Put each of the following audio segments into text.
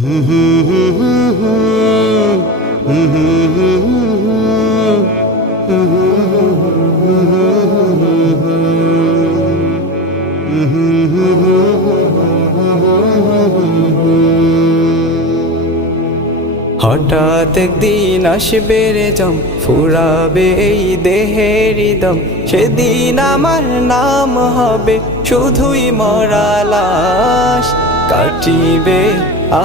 হঠাৎ একদিন আসবে রে জম, ফুরাবে এই দেহের দম। সেদিন আমার নাম হবে শুধুই মরা লাশ। কাটিবে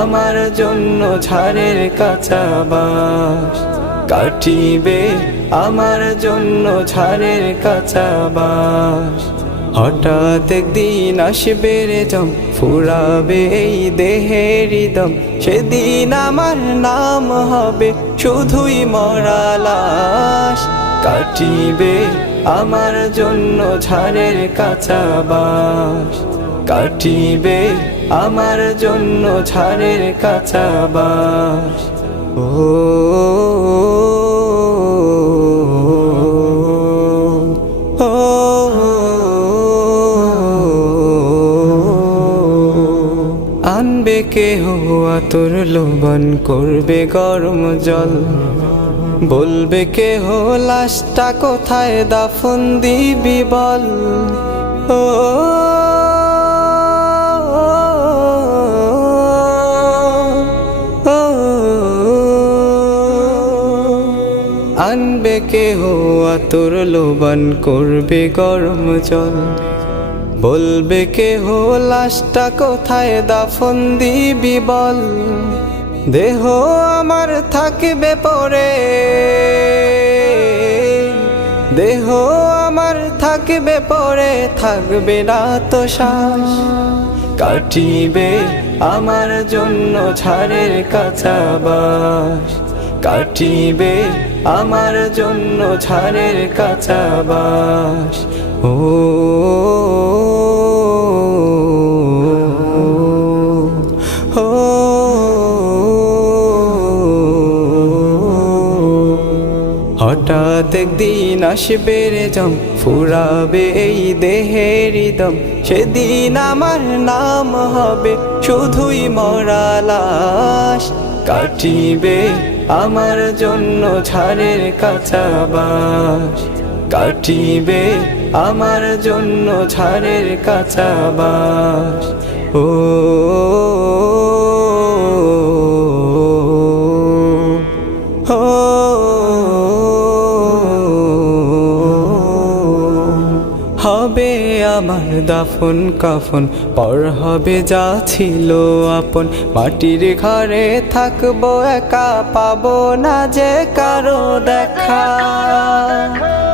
আমার জন্য ঝাড়ের কাঁচা বাঁশ, কাটিবে আমার জন্য ঝাড়ের কাঁচা বাঁশ। হঠাৎ একদিন আসবে রে জম, ফুরাবে এই দেহের দম। সেদিন আমার নাম হবে শুধুই মরা লাশ। কাটিবে আমার জন্য ঝাড়ের কাঁচা বাঁশ, কাটিবে আমার জন্য ঝাড়ের কাঁচা বাঁশ। ও আনবে কেহ আতর লোবন, করবে গরম জল। বলবে কেহ লাশটা কোথায় দাফন দিবি বল। ও আনবে কেহ আতর লোবন, করবে গরম জল। বলবে কেহ লাশটা কোথায় দাফন দিবি বল। দেহ আমার থাকবে পরে, দেহ আমার থাকবে পরে, থাকবে না তো শ্বাস। কাটিবে আমার জন্য ঝাড়ের কাঁচা বাঁশ, কাটিবে আমার জন্য ঝাড়ের কাঁচা বাঁশ। ও হঠাৎ একদিন আসবে রে জম, ফুরাবে এই দেহের দম। সেদিন আমার নাম হবে শুধুই মরা লাশ। কাটিবে আমার জন্য ঝাড়ের কাঁচা বাঁশ, কাটিবে আমার জন্য ঝাড়ের কাঁচা বাঁশ। ও হবে আমার দাফন কাফন, পর হবে যা ছিল আপন। মাটির ঘরে থাকবো একা, পাবো না যে কারো দেখা।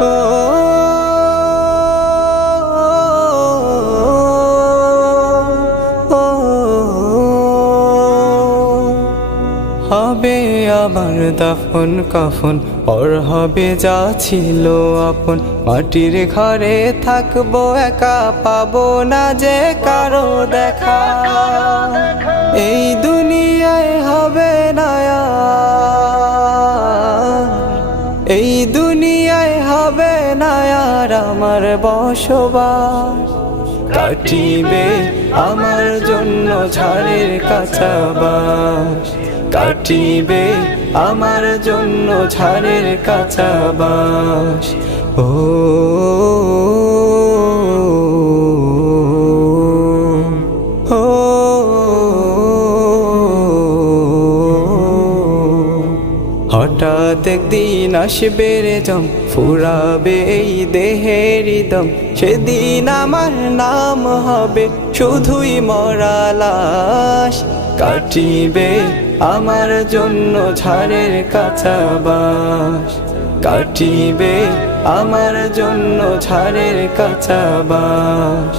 ও হবে আমার দাফন কাফন, পর হবে যা ছিল আপন। মাটির ঘরে থাকবো একা, পাবো না যে কারো দেখা। এই দুনিয়ায় হবে না আর, এই দুনিয়ায় হবে না আর আমার বসবাস। কাটিবে আমার জন্য ঝাড়ের কাঁচা বাঁশ, কাটিবে আমার জন্য ঝাড়ের কাঁচা বাঁশ। ও হঠাৎ একদিন আসবে রে জম, ফুরাবে এই দেহের দম। সেদিন আমার নাম হবে শুধুই মরা লাশ। কাটিবে আমার জন্য ঝাড়ের কাঁচা বাঁশ, কাটিবে আমার জন্য ঝাড়ের কাঁচা বাঁশ।